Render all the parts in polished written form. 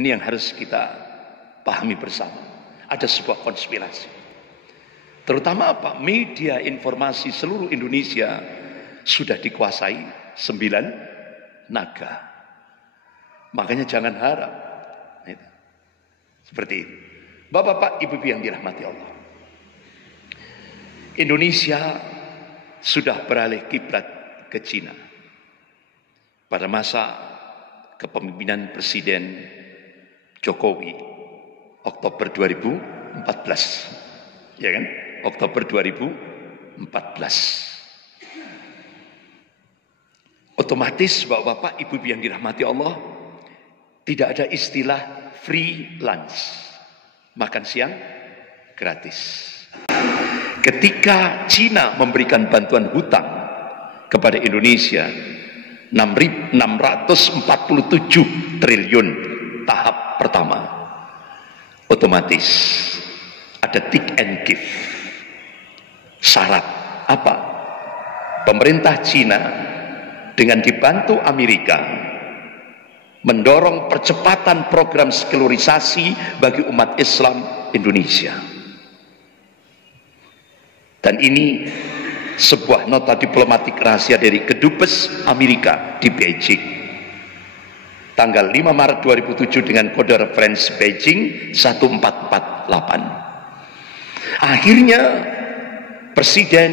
Ini yang harus kita pahami bersama. Ada sebuah konspirasi. Terutama apa? Media informasi seluruh Indonesia sudah dikuasai 9 naga. Makanya jangan harap. Seperti itu. Bapak-bapak, ibu-ibu yang dirahmati Allah. Indonesia sudah beralih kiblat ke Cina. Pada masa kepemimpinan Presiden Jokowi, Oktober 2014. Ya kan? Oktober 2014. Otomatis bapak-bapak, ibu-ibu yang dirahmati Allah, tidak ada istilah free lunch. Makan siang gratis. Ketika Cina memberikan bantuan hutang kepada Indonesia 647 triliun tahap pertama, otomatis ada take and give. Syarat apa? Pemerintah Cina dengan dibantu Amerika mendorong percepatan program sekularisasi bagi umat Islam Indonesia. Dan ini sebuah nota diplomatik rahasia dari Kedubes Amerika di Beijing. Tanggal 5 Maret 2007 dengan kode referensi Beijing 1448. Akhirnya Presiden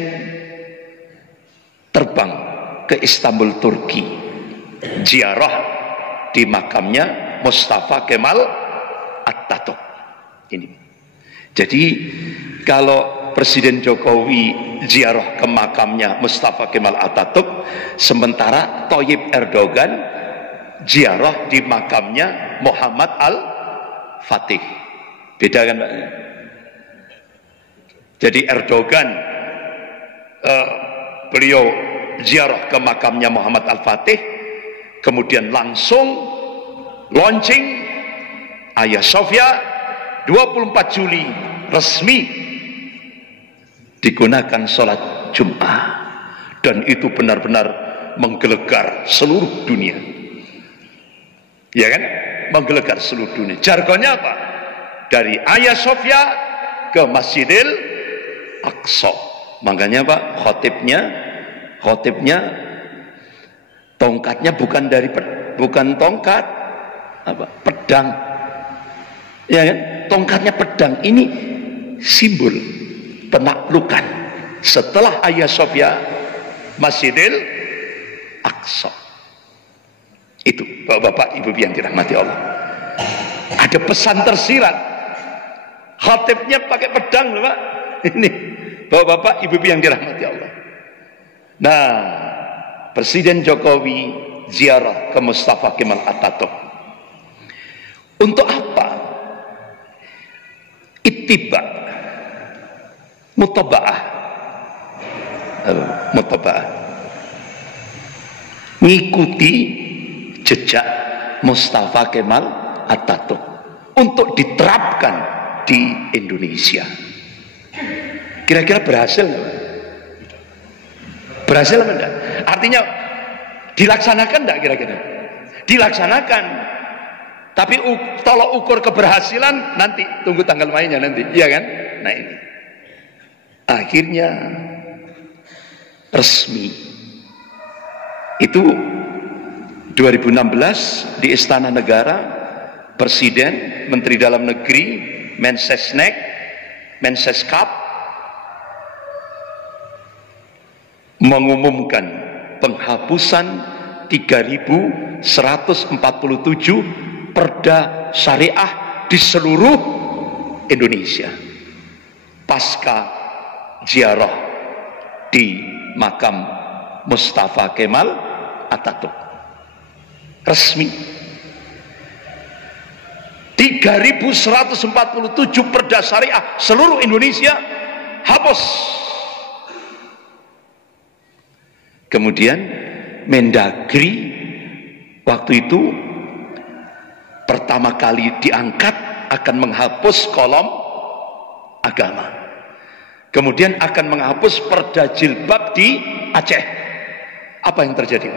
terbang ke Istanbul, Turki. Ziarah di makamnya Mustafa Kemal Atatürk. Ini. Jadi kalau Presiden Jokowi ziarah ke makamnya Mustafa Kemal Atatürk, sementara Thayyip Erdogan ziarah di makamnya Muhammad Al-Fatih. Beda kan Pak? Jadi Erdogan beliau ziarah ke makamnya Muhammad Al-Fatih, kemudian langsung launching Hagia Sophia 24 Juli resmi digunakan sholat Jum'ah, dan itu benar-benar menggelegar seluruh dunia. Ya kan? Menggelegar seluruh dunia. Jargonnya apa? Dari Hagia Sophia ke Masjidil Aqsa. Makanya Pak, khotibnya tongkatnya bukan tongkat apa? Pedang. Ya kan? Tongkatnya pedang. Ini simbol penaklukan setelah Hagia Sophia, Masjidil Aqsa. Itu bapak-bapak, ibu-ibu yang dirahmati Allah. Ada pesan tersirat. Khatibnya pakai pedang loh Pak. Ini bapak-bapak, ibu-ibu yang dirahmati Allah. Nah, Presiden Jokowi ziarah ke Mustafa Kemal Atatürk. Untuk apa? Ittiba, mutaba'ah, ngikuti jejak Mustafa Kemal Atatürk untuk diterapkan di Indonesia. Kira-kira berhasil nggak? Berhasil apa enggak? Artinya dilaksanakan enggak kira-kira? Dilaksanakan. Tapi tolok ukur keberhasilan nanti, tunggu tanggal mainnya nanti, iya kan? Nah ini. Akhirnya resmi. Itu 2016 di Istana Negara, Presiden, Menteri Dalam Negeri, Mensesnek, Mensekap mengumumkan penghapusan 3.147 perda syariah di seluruh Indonesia pasca ziarah di makam Mustafa Kemal Atatürk. Resmi 3.147 perda syariah seluruh Indonesia hapus. Kemudian Mendagri waktu itu pertama kali diangkat akan menghapus kolom agama. Kemudian akan menghapus perda jilbab di Aceh. Apa yang terjadi?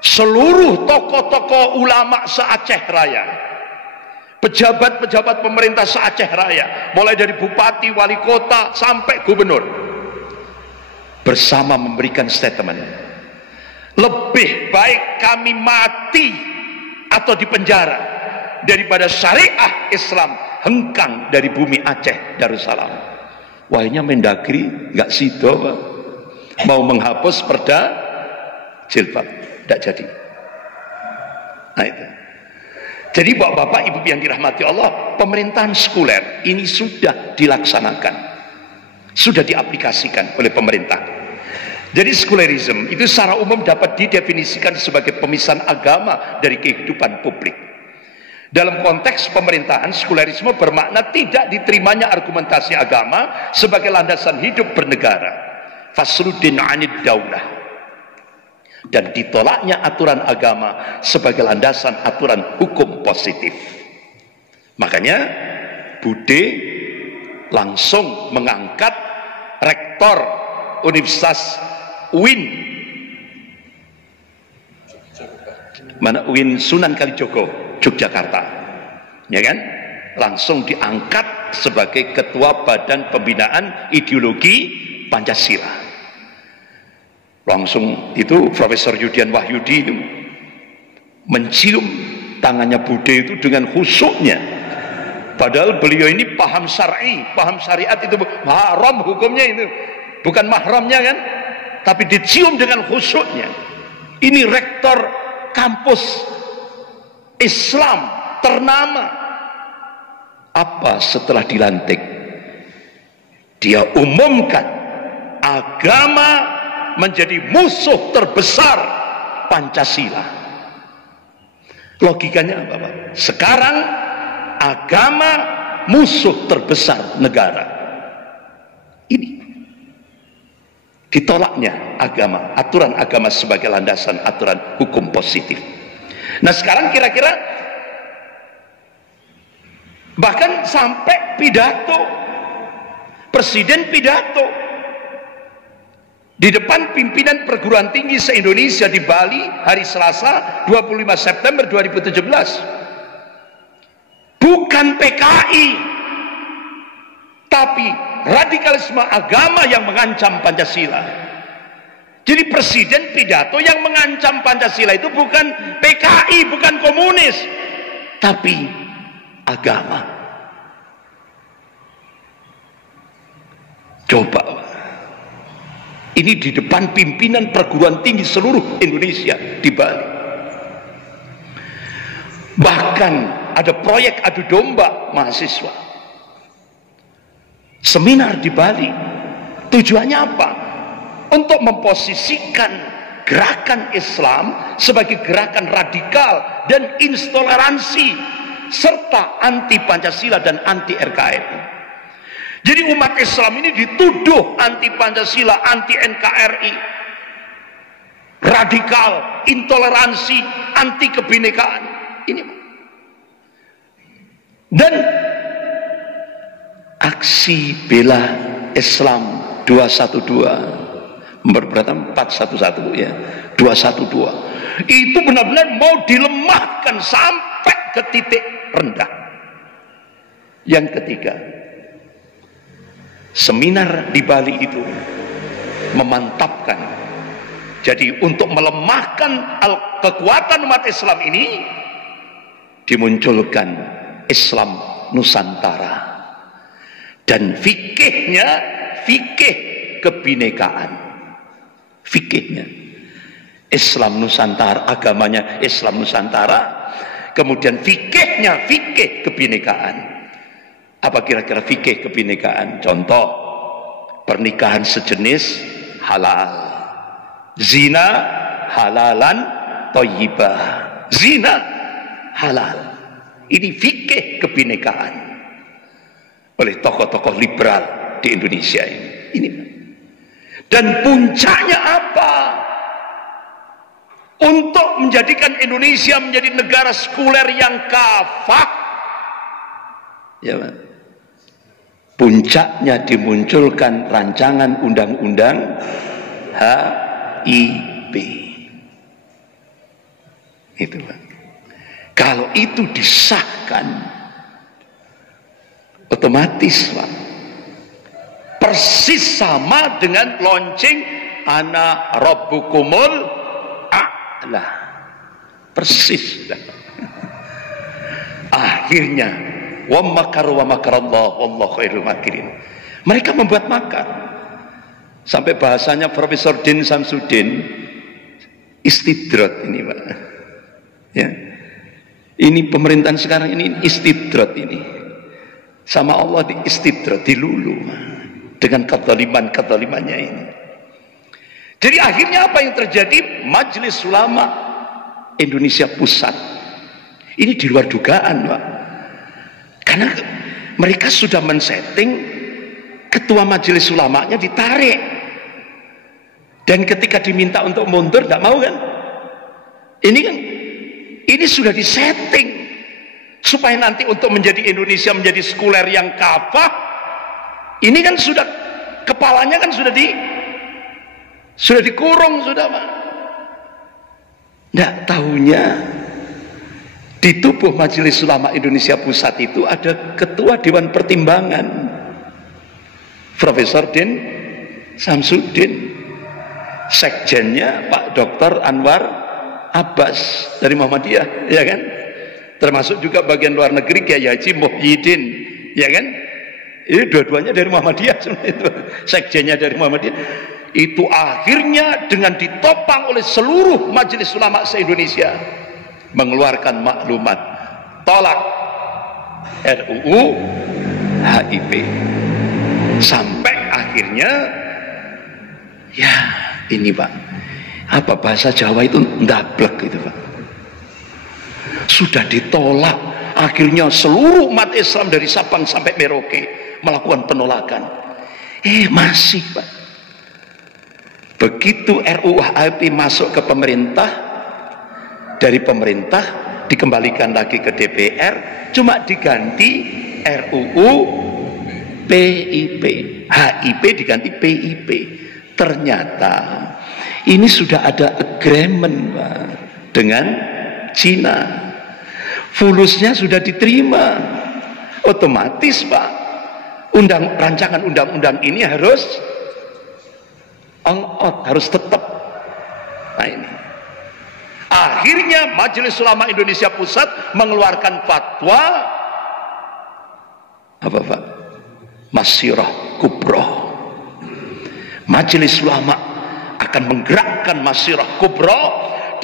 Seluruh tokoh-tokoh ulama se-Aceh Raya pejabat-pejabat pemerintah se-Aceh Raya, mulai dari bupati, wali kota, sampai gubernur, bersama memberikan statement, lebih baik kami mati atau dipenjara daripada syariah Islam hengkang dari bumi Aceh Darussalam. Wahnya Mendagri nggak sido, Pak. Mau menghapus perda jilbab, tidak jadi. Nah itu. Jadi bapak-bapak, ibu yang dirahmati Allah, pemerintahan sekuler ini sudah dilaksanakan, sudah diaplikasikan oleh pemerintah. Jadi sekulerisme itu secara umum dapat didefinisikan sebagai pemisahan agama dari kehidupan publik. Dalam konteks pemerintahan, sekulerisme bermakna tidak diterimanya argumentasi agama sebagai landasan hidup bernegara, fasluddin anid daulah, dan ditolaknya aturan agama sebagai landasan aturan hukum positif. Makanya Bude langsung mengangkat rektor Universitas UIN, mana UIN Sunan Kalijogo, Yogyakarta, ya kan, langsung diangkat sebagai ketua Badan Pembinaan Ideologi Pancasila. Langsung itu Profesor Yudian Wahyudi itu mencium tangannya Bude itu dengan khusyuknya, padahal beliau ini paham syar'i, paham syariat, itu haram hukumnya, itu bukan mahramnya kan, tapi dicium dengan khusyuknya. Ini rektor kampus Islam ternama. Apa setelah dilantik dia umumkan agama menjadi musuh terbesar Pancasila. Logikanya apa, Pak? Sekarang agama musuh terbesar negara. Ini ditolaknya agama, aturan agama sebagai landasan aturan hukum positif. Nah sekarang kira-kira bahkan sampai pidato, presiden pidato di depan pimpinan perguruan tinggi se-Indonesia di Bali hari Selasa 25 September 2017. Bukan PKI, tapi radikalisme agama yang mengancam Pancasila. Jadi presiden pidato yang mengancam Pancasila itu bukan PKI, bukan komunis, tapi agama. Coba, ini di depan pimpinan perguruan tinggi seluruh Indonesia di Bali. Bahkan ada proyek adu domba mahasiswa, seminar di Bali. Tujuannya apa? Untuk memposisikan gerakan Islam sebagai gerakan radikal dan intoleransi serta anti Pancasila dan anti NKRI. Jadi umat Islam ini dituduh anti Pancasila, anti NKRI, radikal, intoleransi, anti kebinekaan. Ini dan aksi bela Islam 212 berberapa 411 ya, 212 itu benar-benar mau dilemahkan sampai ke titik rendah. Yang ketiga, seminar di Bali itu memantapkan, jadi untuk melemahkan kekuatan umat Islam ini dimunculkan Islam Nusantara dan fikihnya fikih kebinekaan. Fikihnya Islam Nusantara, agamanya Islam Nusantara, kemudian fikihnya fikih kebinekaan. Apa kira-kira fikih kebinekaan? Contoh, pernikahan sejenis halal, zina halalan thayyibah, zina halal. Ini fikih kebinekaan oleh tokoh-tokoh liberal di Indonesia ini. Dan puncaknya apa? Untuk menjadikan Indonesia menjadi negara sekuler yang kafah, ya, Pak. Puncaknya dimunculkan rancangan undang-undang HIP. Itu, Pak. Kalau itu disahkan, Otomatis Pak, persis sama dengan launching ana rabbukumul a'la, persis. Akhirnya wa makaru wa makarallah wallahu khairul makirin. Mereka membuat makar sampai bahasanya Profesor Din Samsudin istidrat ini Pak ya, ini pemerintahan sekarang ini istidrat ini sama Allah, di istidrat, dilulu dengan kezalimannya ini. Jadi akhirnya apa yang terjadi? Majelis Ulama Indonesia Pusat ini di luar dugaan Pak, karena mereka sudah men-setting ketua majelis ulamanya ditarik, dan ketika diminta untuk mundur tidak mau kan. Ini sudah disetting supaya nanti untuk menjadi Indonesia menjadi sekuler yang kafah. Ini kan sudah kepalanya kan sudah dikurung sudah Pak. Tidak tahunya di tubuh Majelis Ulama Indonesia Pusat itu ada Ketua Dewan Pertimbangan Profesor Din Samsudin, sekjennya Pak Dr. Anwar Abbas dari Muhammadiyah, ya kan? Termasuk juga bagian luar negeri Kiai Haji Muhyiddin, ya kan? Ini dua-duanya dari Muhammadiyah, sekjennya dari Muhammadiyah. Itu akhirnya dengan ditopang oleh seluruh majelis ulama se-Indonesia mengeluarkan maklumat tolak RUU HIP, sampai akhirnya ya ini Pak, apa bahasa Jawa itu ndablek itu Pak, sudah ditolak. Akhirnya seluruh umat Islam dari Sabang sampai Merauke melakukan penolakan. Masih Pak, begitu RUU HIP masuk ke pemerintah, dari pemerintah dikembalikan lagi ke DPR, cuma diganti RUU PIP, HIP diganti PIP. Ternyata ini sudah ada agreement Pak dengan Cina, fulusnya sudah diterima, otomatis Pak rancangan undang-undang ini harus on out, harus tetap. Nah ini akhirnya Majelis Ulama Indonesia Pusat mengeluarkan fatwa apa Pak? Masyirah Kubroh. Majelis Ulama akan menggerakkan Masyirah Kubroh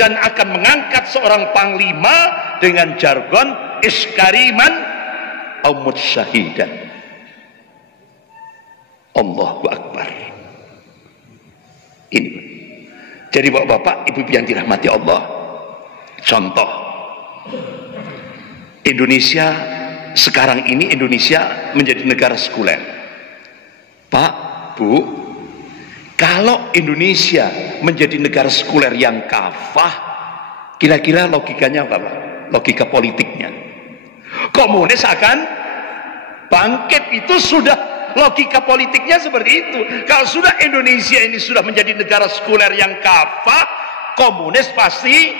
dan akan mengangkat seorang panglima dengan jargon iskariman au mutsyahidan. Allahu Akbar. Ini. Jadi bapak-bapak, ibu yang dirahmati Allah, contoh Indonesia sekarang ini, Indonesia menjadi negara sekuler. Pak, Bu, kalau Indonesia menjadi negara sekuler yang kafah, kira-kira logikanya apa Pak? Logika politiknya komunis akan bangkit. Itu sudah logika politiknya seperti itu. Kalau sudah Indonesia ini sudah menjadi negara sekuler yang kafah, komunis pasti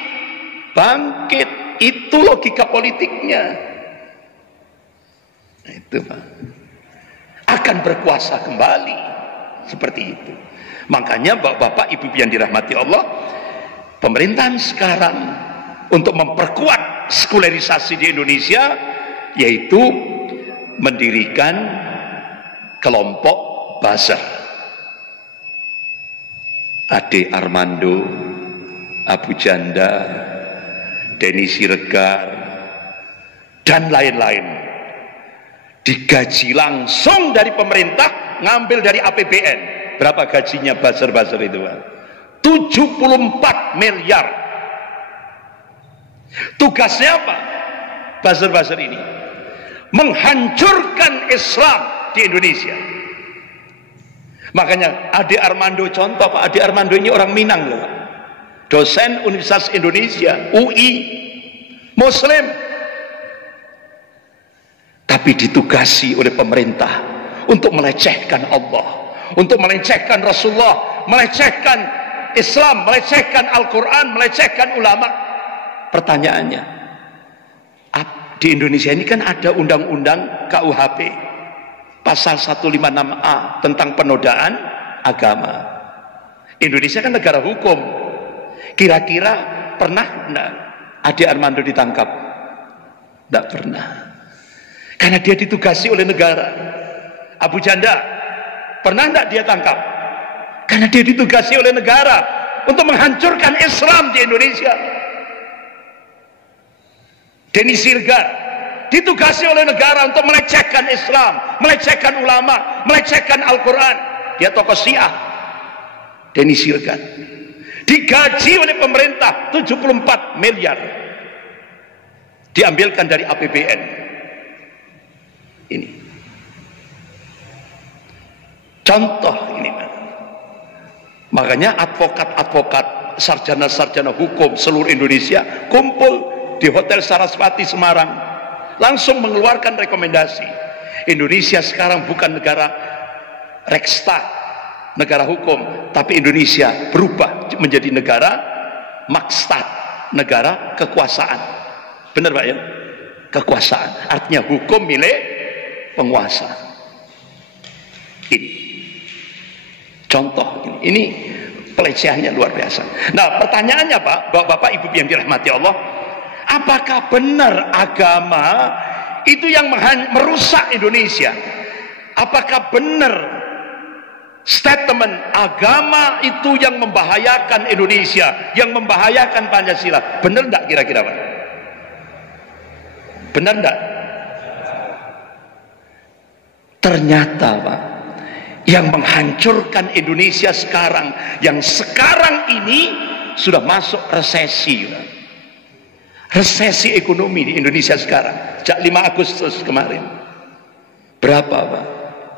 bangkit. Itu logika politiknya. Nah, itu Pak, akan berkuasa kembali seperti itu. Makanya bapak-bapak, ibu yang dirahmati Allah, pemerintahan sekarang untuk memperkuat sekulerisasi di Indonesia yaitu mendirikan kelompok buzzer. Ade Armando, Abu Janda, Denny Siregar, dan lain-lain, digaji langsung dari pemerintah, ngambil dari APBN. Berapa gajinya buzzer-buzzer itu Pak? 74 miliar. Tugasnya apa buzzer-buzzer ini? Menghancurkan Islam di Indonesia. Makanya Ade Armando contoh Pak. Ade Armando ini orang Minang loh Pak, dosen Universitas Indonesia UI, Muslim, tapi ditugasi oleh pemerintah untuk melecehkan Allah, untuk melecehkan Rasulullah, melecehkan Islam, melecehkan Al-Quran, melecehkan ulama. Pertanyaannya, di Indonesia ini kan ada undang-undang KUHP, pasal 156A tentang penodaan agama. Indonesia kan negara hukum. Kira-kira pernah enggak Ade Armando ditangkap? Enggak pernah. Karena dia ditugasi oleh negara. Abu Janda, pernah enggak dia tangkap? Karena dia ditugasi oleh negara untuk menghancurkan Islam di Indonesia. Denny Sirgar ditugasi oleh negara untuk melecehkan Islam, melecehkan ulama, melecehkan Al-Quran. Dia tokoh Syiah. Denny Sirgar digaji oleh pemerintah 74 miliar, diambilkan dari APBN. Ini contoh ini. Makanya advokat-advokat, sarjana-sarjana hukum seluruh Indonesia kumpul di Hotel Saraswati Semarang, langsung mengeluarkan rekomendasi. Indonesia sekarang bukan negara Rekstag, negara hukum, tapi Indonesia berubah menjadi negara Makstat, negara kekuasaan. Benar Pak ya? Kekuasaan, artinya hukum milik penguasa. Ini contoh, ini pelecehannya luar biasa. Nah, pertanyaannya Pak, Bapak Ibu yang dirahmati Allah, apakah benar agama itu yang merusak Indonesia? Apakah benar statement agama itu yang membahayakan Indonesia, yang membahayakan Pancasila? Benar enggak kira-kira Pak? Benar enggak? Ternyata Pak, yang menghancurkan Indonesia sekarang, yang sekarang ini sudah masuk resesi. Resesi ekonomi di Indonesia sekarang sejak 5 Agustus kemarin. Berapa Pak?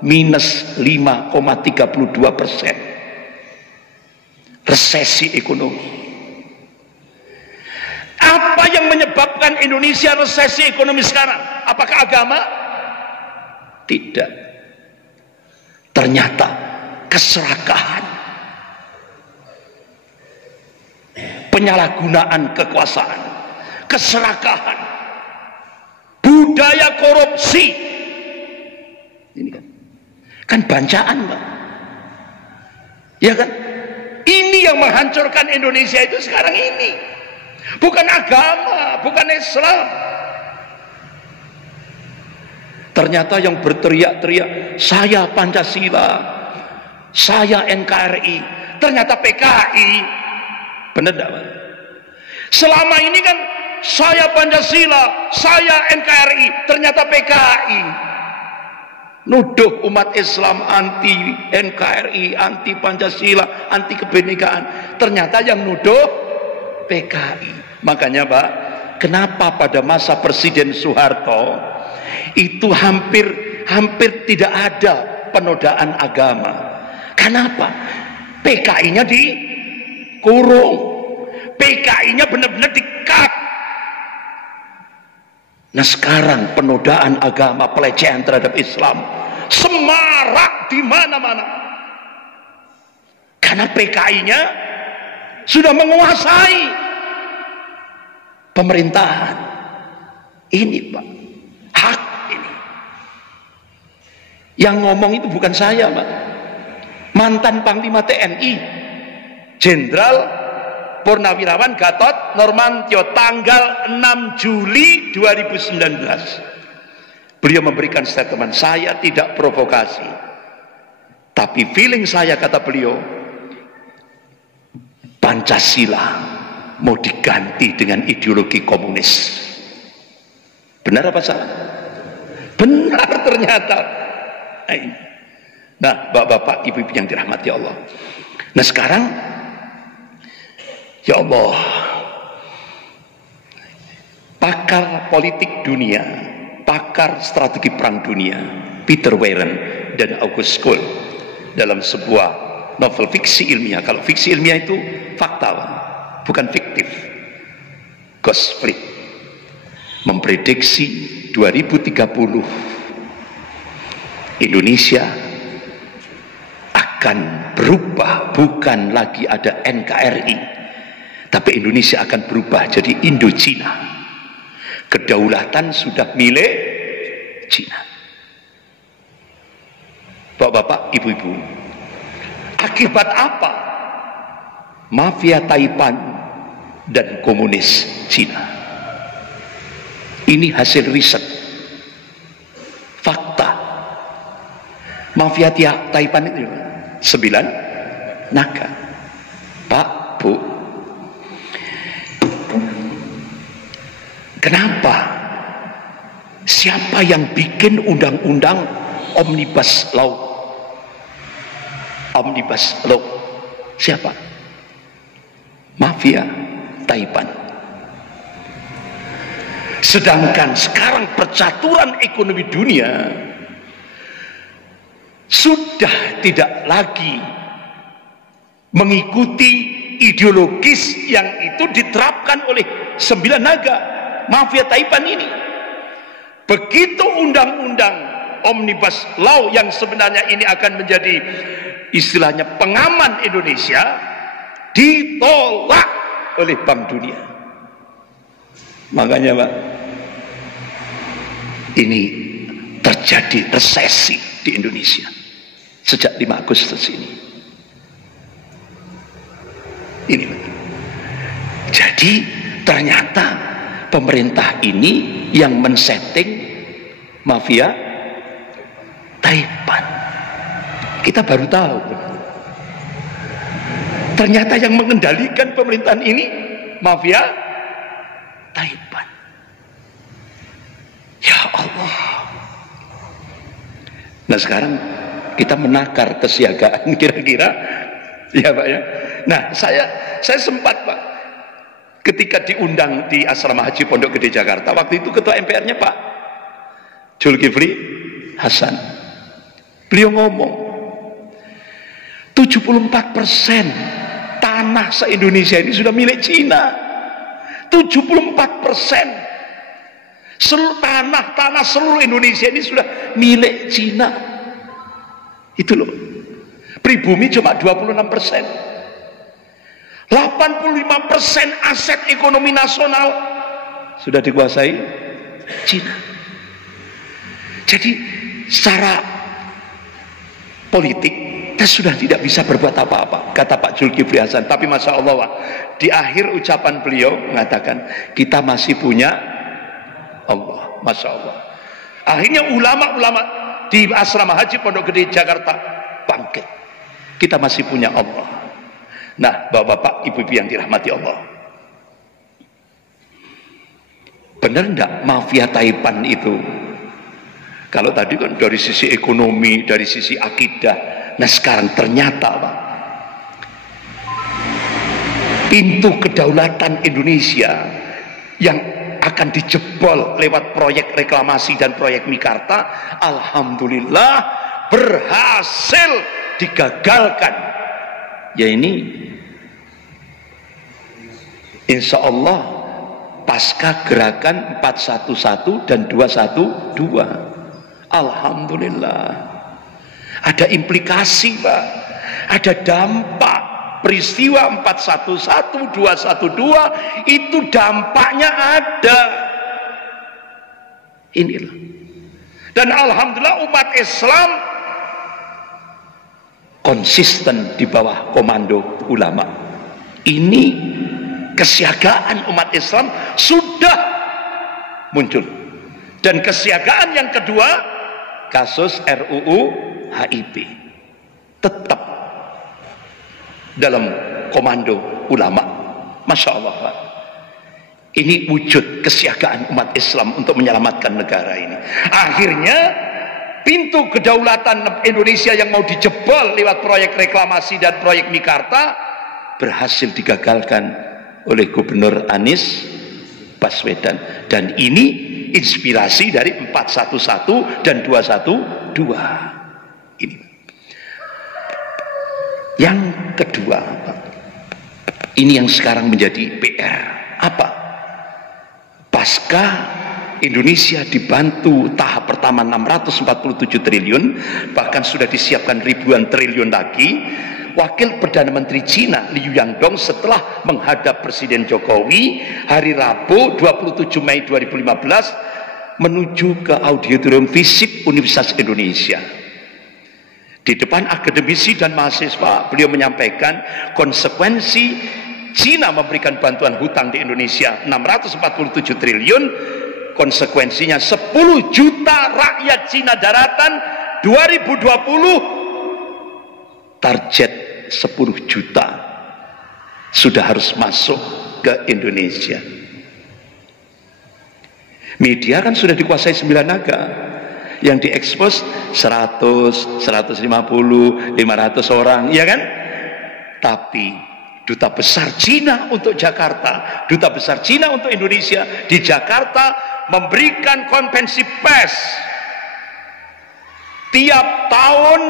Minus 5,32%. Resesi ekonomi. Apa yang menyebabkan Indonesia resesi ekonomi sekarang? Apakah agama? Tidak. Ternyata keserakahan, penyalahgunaan kekuasaan, keserakahan, budaya korupsi. Ini kan bancaan Pak, ya kan? Ini yang menghancurkan Indonesia itu sekarang ini, bukan agama, bukan Islam. Ternyata yang berteriak-teriak saya Pancasila, saya NKRI, ternyata PKI. Benar tidak Pak? Selama ini kan saya Pancasila, saya NKRI, ternyata PKI. Nuduh umat Islam anti NKRI, anti Pancasila, anti kebinekaan. Ternyata yang nuduh PKI. Makanya Pak, kenapa pada masa Presiden Soeharto itu hampir tidak ada penodaan agama? Kenapa? PKI-nya dikurung, PKI-nya benar-benar di-cut. Nah sekarang penodaan agama, pelecehan terhadap Islam semarak di mana-mana, karena PKI-nya sudah menguasai pemerintahan. Ini Pak, hak ini. Yang ngomong itu bukan saya Pak, mantan Panglima TNI Jenderal Purnawirawan Gatot Nurmantio, tanggal 6 Juli 2019. Beliau memberikan statement, saya tidak provokasi, tapi feeling saya, kata beliau, Pancasila mau diganti dengan ideologi komunis. Benar apa salah? Benar ternyata. Nah bapak-bapak, ibu-ibu yang dirahmati Allah, nah sekarang ya Allah, pakar politik dunia, pakar strategi perang dunia, Peter Warren dan August Cole, dalam sebuah novel fiksi ilmiah. Kalau fiksi ilmiah itu fakta, bukan fiktif. Ghost Fleet memprediksi 2030 Indonesia akan berubah, bukan lagi ada NKRI, tapi Indonesia akan berubah jadi Indo-Cina. Kedaulatan sudah milik Cina. Bapak-bapak, ibu-ibu, akibat apa mafia Taipan dan komunis Cina? Ini hasil riset, fakta. Mafia Taipan itu 9 naga. Pak, Bu, kenapa? Siapa yang bikin undang-undang Omnibus Law? Omnibus Law siapa? Mafia Taipan. Sedangkan sekarang percaturan ekonomi dunia sudah tidak lagi mengikuti ideologis yang itu diterapkan oleh 9 naga mafia Taipan ini. Begitu undang-undang Omnibus Law yang sebenarnya ini akan menjadi istilahnya pengaman Indonesia, ditolak oleh Bank Dunia. Makanya Pak, ini terjadi resesi di Indonesia sejak 5 Agustus ini. Ini Pak. Jadi ternyata pemerintah ini yang men-setting mafia Taipan. Kita baru tahu. Ternyata yang mengendalikan pemerintahan ini mafia Taipan. Ya Allah. Nah sekarang kita menakar kesiagaan kira-kira, ya Pak ya. Nah saya sempat Pak, ketika diundang di Asrama Haji Pondok Gede Jakarta, waktu itu ketua MPR-nya Pak Zulkifli Hasan, beliau ngomong 74% tanah se-Indonesia ini sudah milik Cina. 74% seluruh tanah seluruh Indonesia ini sudah milik Cina. Itu loh. Pribumi cuma 26%. 85% aset ekonomi nasional sudah dikuasai Cina. Jadi secara politik kita sudah tidak bisa berbuat apa-apa, kata Pak Zulkifli Hasan. Tapi Masya Allah, di akhir ucapan beliau mengatakan kita masih punya Allah. Masya Allah. Akhirnya ulama-ulama di Asrama Haji Pondok Gede Jakarta bangkit. Kita masih punya Allah. Nah, bapak-bapak, ibu-ibu yang dirahmati Allah, benar enggak mafia Taipan itu? Kalau tadi kan dari sisi ekonomi, dari sisi akidah. Nah sekarang ternyata Pak, pintu kedaulatan Indonesia yang akan dijebol lewat proyek reklamasi dan proyek Mikarta, alhamdulillah berhasil digagalkan. Ya ini insya Allah pasca gerakan 411 dan 212, alhamdulillah ada implikasi Pak, ada dampak. Peristiwa 411, 212 itu dampaknya ada. Inilah. Dan alhamdulillah umat Islam konsisten di bawah komando ulama. Ini kesiagaan umat Islam sudah muncul. Dan kesiagaan yang kedua, kasus RUU HIP tetap dalam komando ulama. Masya Allah Pak, ini wujud kesiagaan umat Islam untuk menyelamatkan negara ini. Akhirnya pintu kedaulatan Indonesia yang mau dijebol lewat proyek reklamasi dan proyek Mikarta berhasil digagalkan oleh Gubernur Anies Baswedan. Dan ini inspirasi dari 411 dan 212 ini. Yang kedua Pak, ini yang sekarang menjadi PR. Apa? Pasca Indonesia dibantu tahap pertama 647 triliun, bahkan sudah disiapkan ribuan triliun lagi. Wakil Perdana Menteri Cina Liu Yangdong setelah menghadap Presiden Jokowi hari Rabu 27 Mei 2015 menuju ke auditorium FISIP Universitas Indonesia. Di depan akademisi dan mahasiswa, beliau menyampaikan konsekuensi Cina memberikan bantuan hutang di Indonesia 647 triliun, konsekuensinya 10 juta rakyat Cina daratan 2020, target 10 juta sudah harus masuk ke Indonesia. Media kan sudah dikuasai 9 naga, yang diekspos 100, 150, 500 orang, ya kan? Tapi duta besar Cina untuk Jakarta, duta besar Cina untuk Indonesia di Jakarta memberikan konvensi pers. Tiap tahun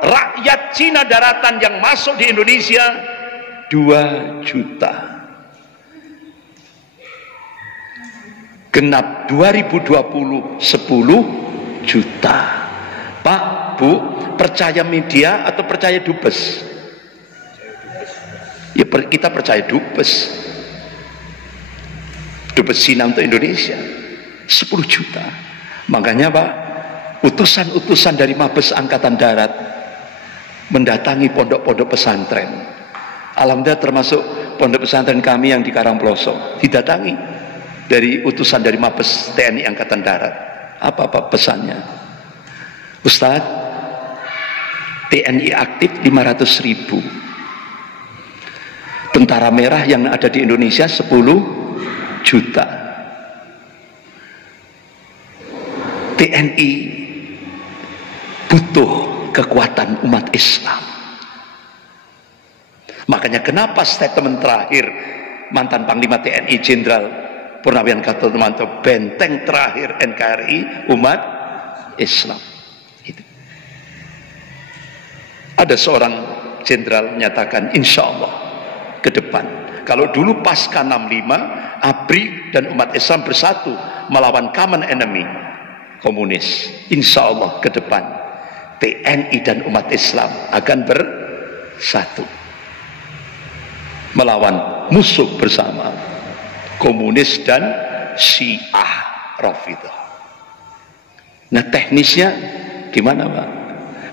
rakyat Cina daratan yang masuk di Indonesia 2 juta. Genap 2020 10 juta. Pak, Bu, percaya media atau percaya dubes? Ya, kita percaya dubes. Dubes Cina untuk Indonesia 10 juta. Makanya Pak, utusan-utusan dari Mabes Angkatan Darat mendatangi pondok-pondok pesantren. Alhamdulillah termasuk pondok pesantren kami yang di Karangploso didatangi dari utusan dari Mabes TNI Angkatan Darat. Apa pesannya? Ustadz, TNI aktif 500.000, tentara merah yang ada di Indonesia 10 juta. TNI butuh kekuatan umat Islam. Makanya kenapa statement terakhir mantan Panglima TNI Jenderal Purnawian Gatot Nurmantio, benteng terakhir NKRI umat Islam. Itu. Ada seorang jenderal menyatakan, insya Allah ke depan, kalau dulu pasca 65 ABRI dan umat Islam bersatu melawan common enemy komunis, insya Allah ke depan TNI dan umat Islam akan bersatu melawan musuh bersama komunis dan Syiah Rafidhah. Nah, teknisnya gimana Pak?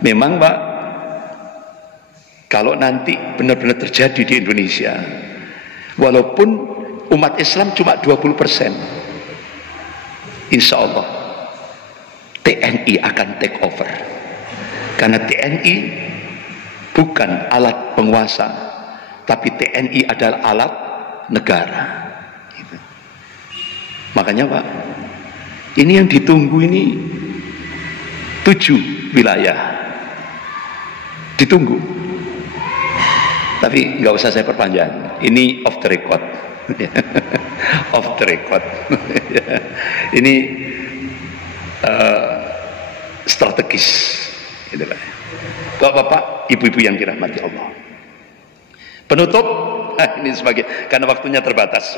Memang Pak, kalau nanti benar-benar terjadi di Indonesia, walaupun umat Islam cuma 20%, insya Allah TNI akan take over. Karena TNI bukan alat penguasa, tapi TNI adalah alat negara. Gitu. Makanya Pak, ini yang ditunggu ini 7 wilayah ditunggu. Tapi nggak usah saya perpanjang. Ini off the record. Off the record. Ini strategis. Gitu Pak. Bapak-bapak, ibu-ibu yang dirahmati Allah. Penutup, ini sebagai karena waktunya terbatas.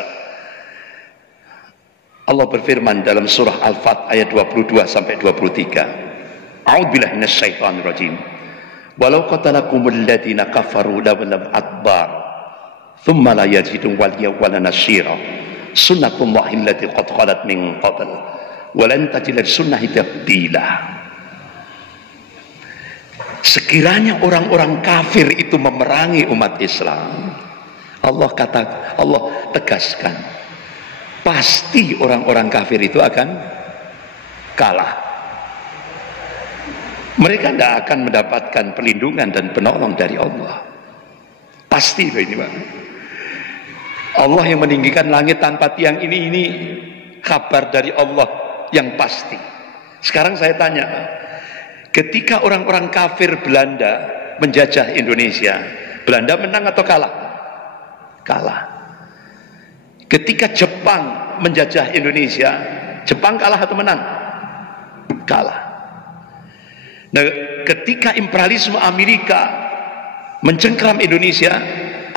Allah berfirman dalam surah Al-Fat ayat 22 sampai 23. A'udzubillahi minasyaitonir rajim. Walau qatalakumul ladzina kafaru lawlam adbar thumma la yajidun waliya wala nasyira sunnatullahi allati qad khalat min qabl wa lan tajida sunnati tabdila. Sekiranya orang-orang kafir itu memerangi umat Islam, Allah tegaskan, pasti orang-orang kafir itu akan kalah. Mereka tidak akan mendapatkan perlindungan dan penolong dari Allah. Pasti loh ini Pak. Allah yang meninggikan langit tanpa tiang ini kabar dari Allah yang pasti. Sekarang saya tanya, ketika orang-orang kafir Belanda menjajah Indonesia, Belanda menang atau kalah? Kalah. Ketika Jepang menjajah Indonesia, Jepang kalah atau menang? Kalah. Nah, ketika imperialisme Amerika mencengkram Indonesia,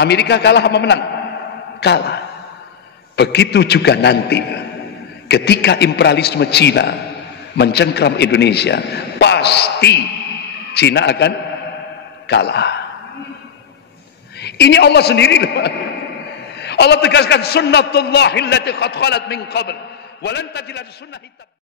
Amerika kalah apa menang? Kalah. Begitu juga nanti ketika imperialisme Cina mencengkram Indonesia, pasti Cina akan kalah. Ini Allah sendiri loh. Allah tegaskan sunnatullahi allati qad khalat min qabl wa lan tajida sunnati